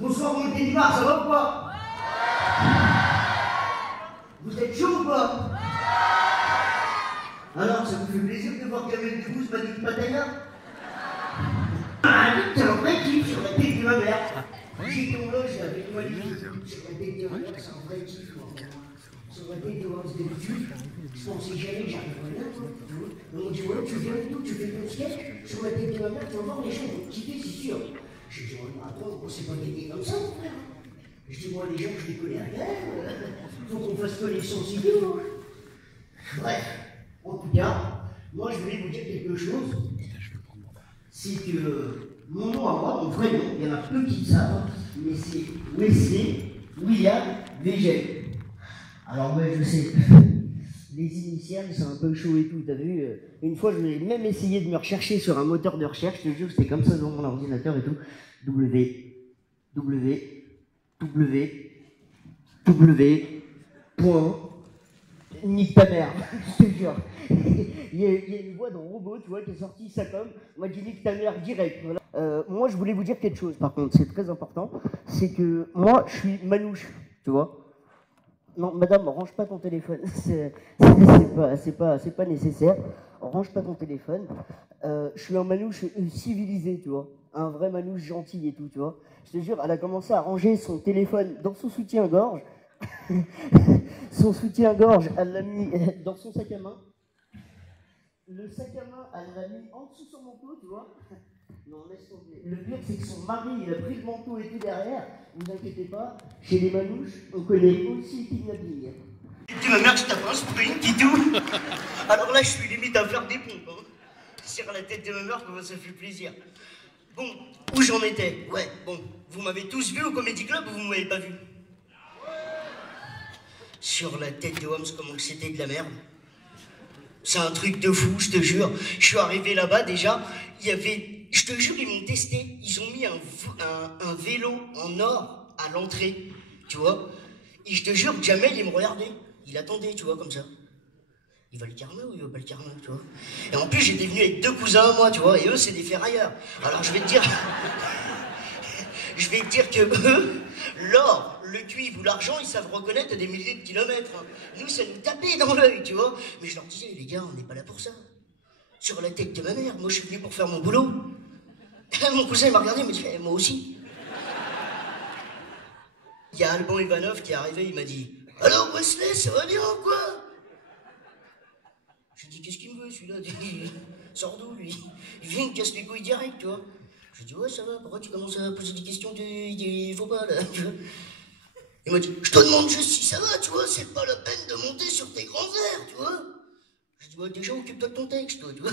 Bonsoir, mon Télimar, ça va ou pas? Vous êtes chaud ou pas? Alors, ça vous fait plaisir de voir Kamel Debbouze Malik Pataya? Ah, c'est un vrai kiff sur la tête de ma mère. J'ai ton loge avec moi, sur la tête de ma mère, c'est un vrai kiff. Sur la tête de ma mère, d'habitude, je pensais jamais que j'arriverais là, toi. On m'a dit, ouais, tu viens et tout, tu fais ton sketch, sur la tête de ma mère, tu vas voir, les gens vont te kiffer, c'est sûr. Je dis, ouais, attends, on s'est pas gagné comme ça, mon frère. Je dis, moi, les gens, je les connais rien, faut qu'on fasse connexion civile. Bref, en tout cas, moi, je voulais vous dire quelque chose. C'est que mon nom à moi, mon vrai nom, il y en a peu qui le savent, mais c'est Wesley William Végel. Alors, ouais, je sais, les initiales, c'est un peu chaud et tout, t'as vu. Une fois, je vais même essayer de me rechercher sur un moteur de recherche, je te jure, c'était comme ça dans mon ordinateur et tout. Nique ta mère, je te jure. Il y a une voix dans Robot, tu vois, qui est sortie, ça comme, on m'a dit nique ta mère direct. Voilà. Moi, je voulais vous dire quelque chose, par contre, c'est très important, c'est que moi, je suis manouche, tu vois. Non, madame, range pas ton téléphone, c'est pas nécessaire. Range pas ton téléphone. Je suis un manouche civilisé, tu vois. Un vrai manouche gentil et tout, tu vois. Je te jure, elle a commencé à ranger son téléphone dans son soutien-gorge. Son soutien-gorge, elle l'a mis dans son sac à main. Le sac à main, elle l'a mis en dessous de son manteau, tu vois. Non, laisse tomber. Le pire, c'est que son mari, il a pris le manteau et tout derrière. Vous inquiétez pas, chez les manouches, on connaît aussi le kidnapping. Tu ma mère, je tape un sprint et tout. Alors là, je suis limite à faire des pompes. Hein. Je serre la tête de ma mère, comment ça fait plaisir. Bon, où j'en étais? Ouais, bon, vous m'avez tous vu au Comedy Club ou vous m'avez pas vu? Sur la tête de Homs, comment que c'était de la merde. C'est un truc de fou, je te jure. Je suis arrivé là-bas déjà, il y avait... Je te jure, ils m'ont testé. Ils ont mis un vélo en or à l'entrée, tu vois. Et je te jure, Jamel, il me regardait. Il attendait, tu vois, comme ça. Il va le carmer ou il va pas le carmer, tu vois. Et en plus, j'étais venu avec 2 cousins à moi, tu vois, et eux, c'est des ferrailleurs. Alors, je vais te dire... Je vais te dire que eux, l'or, le cuivre ou l'argent, ils savent reconnaître à des milliers de kilomètres. Hein. Nous, ça nous tapait dans l'œil, tu vois. Mais je leur disais, les gars, on n'est pas là pour ça. Sur la tête de ma mère, moi, je suis venu pour faire mon boulot. Mon cousin, il m'a regardé, il m'a dit, eh, moi aussi. Il y a Alban Ivanov qui est arrivé, il m'a dit, alors Wesley, ça va bien ou quoi? Je lui ai dit, qu'est-ce qu'il me veut, celui-là? Il sort d'où, lui? Il vient, il me casse les couilles direct, tu vois. Je lui ai dit, ouais, ça va, pourquoi tu commences à poser des questions? Il faut pas, là, tu vois. Il m'a dit, je te demande juste si ça va, tu vois, c'est pas la peine de monter sur tes grands airs, tu vois. Je lui ai dit, ouais, déjà, occupe-toi de ton texte, toi, tu vois.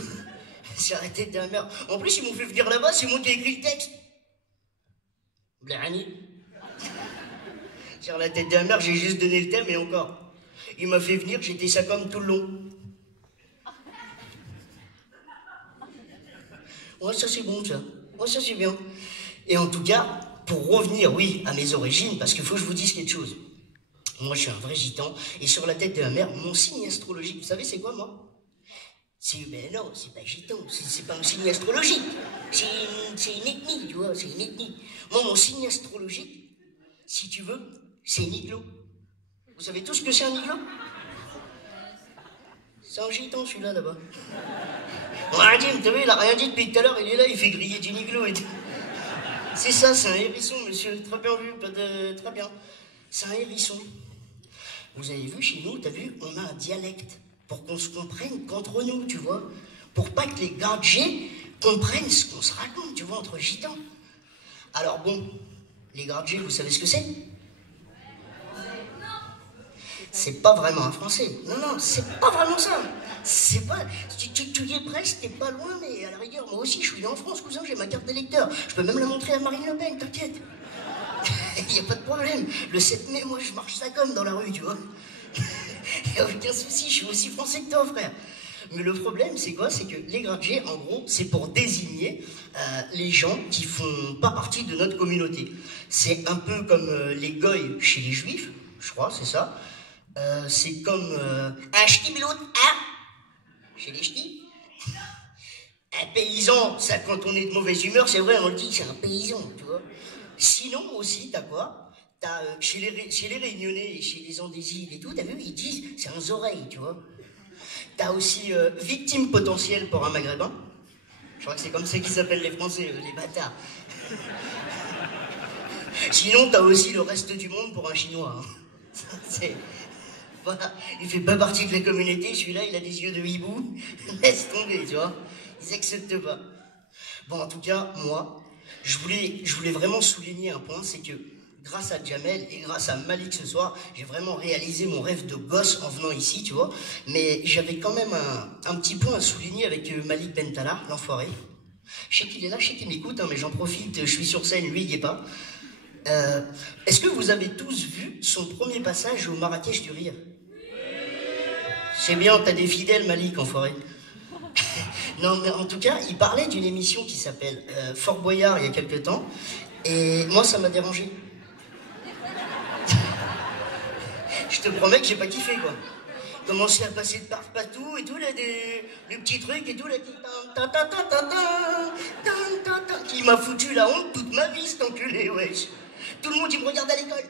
C'est arrêté de la merde. En plus, ils m'ont fait venir là-bas, c'est moi qui ai écrit le texte. Blani. Sur la tête de la mère, j'ai juste donné le thème et encore. Il m'a fait venir, j'étais ça comme tout le long. Ouais, ça c'est bon, ça. Ouais, ça c'est bien. Et en tout cas, pour revenir, oui, à mes origines, parce qu'il faut que je vous dise quelque chose. Moi, je suis un vrai gitan, et sur la tête de ma mère, mon signe astrologique, vous savez c'est quoi, moi? Ben non, c'est pas gitan, c'est pas un signe astrologique. C'est une ethnie, tu vois, c'est une ethnie. Moi, mon signe astrologique, si tu veux, c'est Niglo. Vous savez tous ce que c'est un Niglo? C'est un gitan, celui-là, là-bas. Radim, t'as vu, il a rien dit depuis tout à l'heure, il est là, il fait griller du Niglo et tout. C'est ça, c'est un hérisson, monsieur. Très bien vu, très bien. C'est un hérisson. Vous avez vu, chez nous, t'as vu, on a un dialecte pour qu'on se comprenne qu'entre nous, tu vois. Pour pas que les gardjés comprennent ce qu'on se raconte, tu vois, entre gitans. Alors bon, les gardjés, vous savez ce que c'est? C'est pas vraiment un français. Non, non, c'est pas vraiment ça. C'est pas... Tu y es presque, t'es pas loin, mais à la rigueur, moi aussi, je suis né en France, cousin, j'ai ma carte d'électeur. Je peux même la montrer à Marine Le Pen, t'inquiète. Y a pas de problème. Le 7 mai, moi, je marche ça comme dans la rue, tu vois. Y a aucun souci, je suis aussi français que toi, frère. Mais le problème, c'est quoi? C'est que les gradjés, en gros, c'est pour désigner les gens qui font pas partie de notre communauté. C'est un peu comme les goïs chez les juifs, je crois, c'est ça. C'est comme un ch'ti blout, hein, chez les ch'tis. Un paysan, ça, quand on est de mauvaise humeur, c'est vrai, on le dit, c'est un paysan, tu vois. Sinon aussi, t'as quoi? T'as chez les Réunionnais et chez les Andésiles et tout, t'as vu, ils disent c'est un oreilles, tu vois. T'as aussi victime potentielle pour un Maghrébin. Je crois que c'est comme ça qu'ils s'appellent les Français, les bâtards. Sinon, t'as aussi le reste du monde pour un Chinois. Hein. C'est... Voilà, il fait pas partie de la communauté, celui-là, il a des yeux de hibou. Laisse tomber, tu vois. Ils acceptent pas. Bon, en tout cas, moi, je voulais vraiment souligner un point, c'est que grâce à Jamel et grâce à Malik ce soir, j'ai vraiment réalisé mon rêve de gosse en venant ici, tu vois. Mais j'avais quand même un petit point à souligner avec Malik Bentala, l'enfoiré. Je sais qu'il est là, je sais qu'il m'écoute, hein, mais j'en profite, je suis sur scène, lui, il y est pas. Est-ce que vous avez tous vu son premier passage au Marrakech du Rire? C'est bien, t'as des fidèles, Malik, enfoiré. Non, mais en tout cas, il parlait d'une émission qui s'appelle Fort Boyard il y a quelques temps, et moi, ça m'a dérangé. Je te promets que j'ai pas kiffé, quoi. Commencer à passer de partout et tout, là, des petits trucs et tout, là, qui m'a foutu la honte toute ma vie, cet enculé, wesh. Tout le monde, il me regarde à l'école.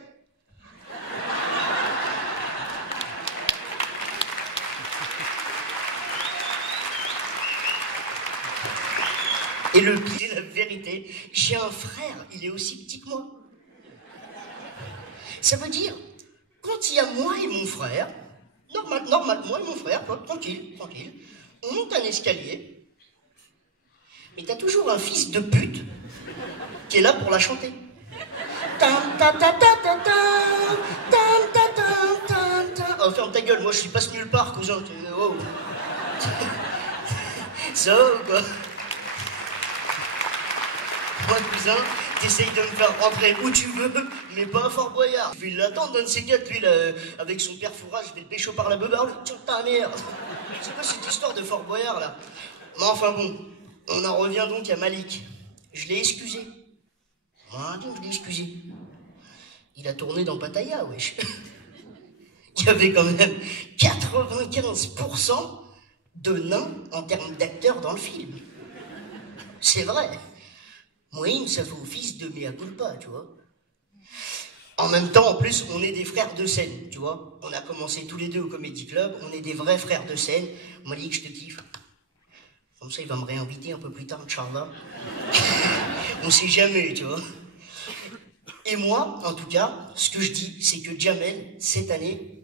Et le pire, la vérité, j'ai un frère, il est aussi petit que moi. Ça veut dire, quand il y a moi et mon frère, normal, moi et mon frère, quoi, tranquille, on monte un escalier, mais t'as toujours un fils de pute qui est là pour la chanter. Oh, ferme ta gueule, moi je suis pas nulle part, cousin. Oh. Ça, quoi. Moi, cousin, t'essayes de me faire rentrer où tu veux, mais pas à Fort Boyard. Je vais l'attendre dans de ces quatre, lui, là, avec son père fourrage, je vais le pécho par la beubare, tire ta mère. C'est quoi cette histoire de Fort Boyard, là? Mais enfin bon, on en revient donc à Malik. Je l'ai excusé. Ah, donc je l'ai excusé. Il a tourné dans Pattaya, wesh. Il y avait quand même 95% de nains en termes d'acteurs dans le film. C'est vrai. Moïne, ça fait office de mea culpa, tu vois. En même temps, en plus, on est des frères de scène, tu vois. On a commencé tous les deux au Comedy Club, on est des vrais frères de scène. Malik, je te kiffe. Comme ça, il va me réinviter un peu plus tard, Inch'Allah. On sait jamais, tu vois. Et moi, en tout cas, ce que je dis, c'est que Jamel, cette année,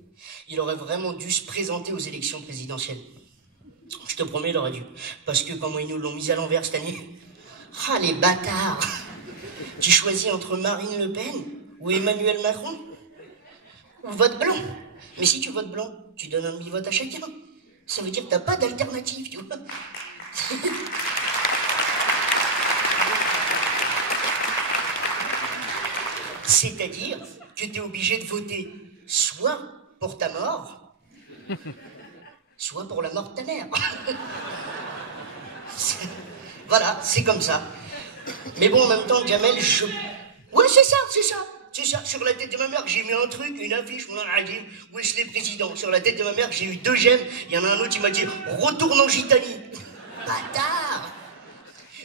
il aurait vraiment dû se présenter aux élections présidentielles. Je te promets, il aurait dû. Parce que quand ils nous l'ont mis à l'envers cette année... Ah, les bâtards! Tu choisis entre Marine Le Pen ou Emmanuel Macron? Ou vote blanc? Mais si tu votes blanc, tu donnes un demi-vote à chacun. Ça veut dire que t'as pas d'alternative, tu vois. C'est-à-dire que t'es obligé de voter soit pour ta mort, soit pour la mort de ta mère. Voilà, c'est comme ça. Mais bon, en même temps, Jamel, ouais, c'est ça. Sur la tête de ma mère, j'ai mis un truc, une affiche, wesh les présidents. Sur la tête de ma mère, j'ai eu 2 j'aime. Il y en a un autre, il m'a dit, retourne en Gitanie. Bâtard!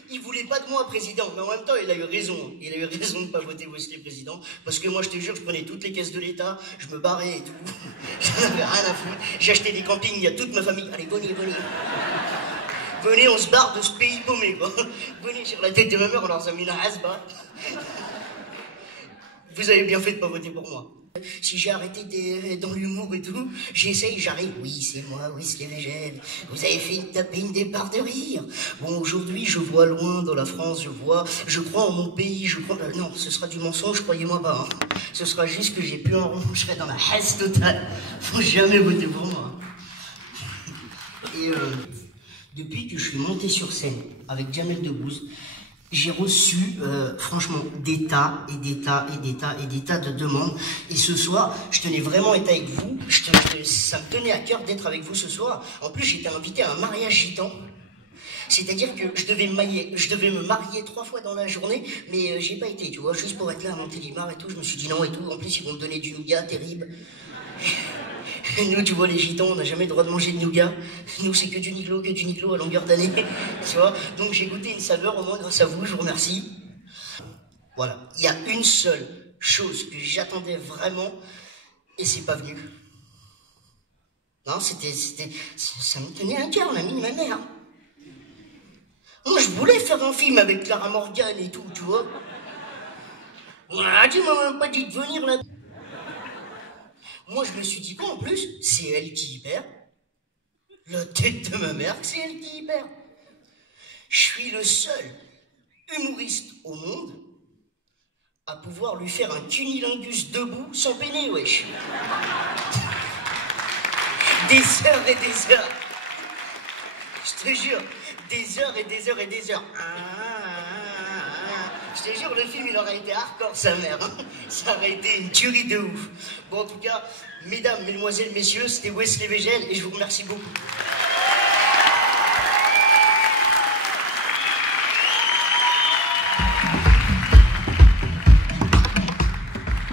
Il voulait pas de moi président, mais en même temps, il a eu raison. Il a eu raison de pas voter Wesley président, parce que moi, je te jure, je prenais toutes les caisses de l'État, je me barrais et tout. J'en avais rien à foutre. J'ai acheté des campings, il y a toute ma famille. Allez, venez. Venez, on se barre de ce pays paumé, quoi. Venez sur la tête de ma mère, on leur a mis la hasba. Vous avez bien fait de pas voter pour moi. Si j'ai arrêté dans l'humour et tout, j'essaye, j'arrive. Oui, c'est moi, Wesley Végel. Vous avez fait taper une départ de rire. Bon, aujourd'hui, je vois loin dans la France, je crois en mon pays, je crois... non, ce sera du mensonge, croyez-moi pas. Hein. Ce sera juste que j'ai plus un rond, je serai dans la haisse totale. Faut jamais voter pour moi. Et depuis que je suis monté sur scène avec Jamel Debbouze, j'ai reçu, franchement, des tas de demandes. Et ce soir, je tenais vraiment à être avec vous. Ça me tenait à cœur d'être avec vous ce soir. En plus, j'étais invité à un mariage gitan. C'est-à-dire que je devais me marier 3 fois dans la journée, mais j'ai pas été, tu vois, juste pour être là à Montélimar et tout. Je me suis dit non et tout. En plus, ils vont me donner du nougat, terrible. Nous, tu vois, les gitans, on n'a jamais le droit de manger de nougat. Nous, c'est que du niclo à longueur d'année, tu vois. Donc, j'ai goûté une saveur, au moins, grâce à vous, je vous remercie. Voilà, il y a une seule chose que j'attendais vraiment, et c'est pas venu. Non, ça me tenait à cœur, l'ami de ma mère. Moi, je voulais faire un film avec Clara Morgan et tout, tu vois. Tu m'as même pas dit de venir là. Moi, je me suis dit quoi en plus? C'est elle qui y perd. La tête de ma mère, c'est elle qui y perd. Je suis le seul humoriste au monde à pouvoir lui faire un cunilingus debout sans peiner, wesh. Des heures et des heures. Je te jure, des heures et des heures et des heures. Je te jure, le film, il aurait été hardcore, sa mère. Hein. Ça aurait été une tuerie de ouf. Bon, en tout cas, mesdames, mesdemoiselles, messieurs, c'était Wesley Végel et je vous remercie beaucoup.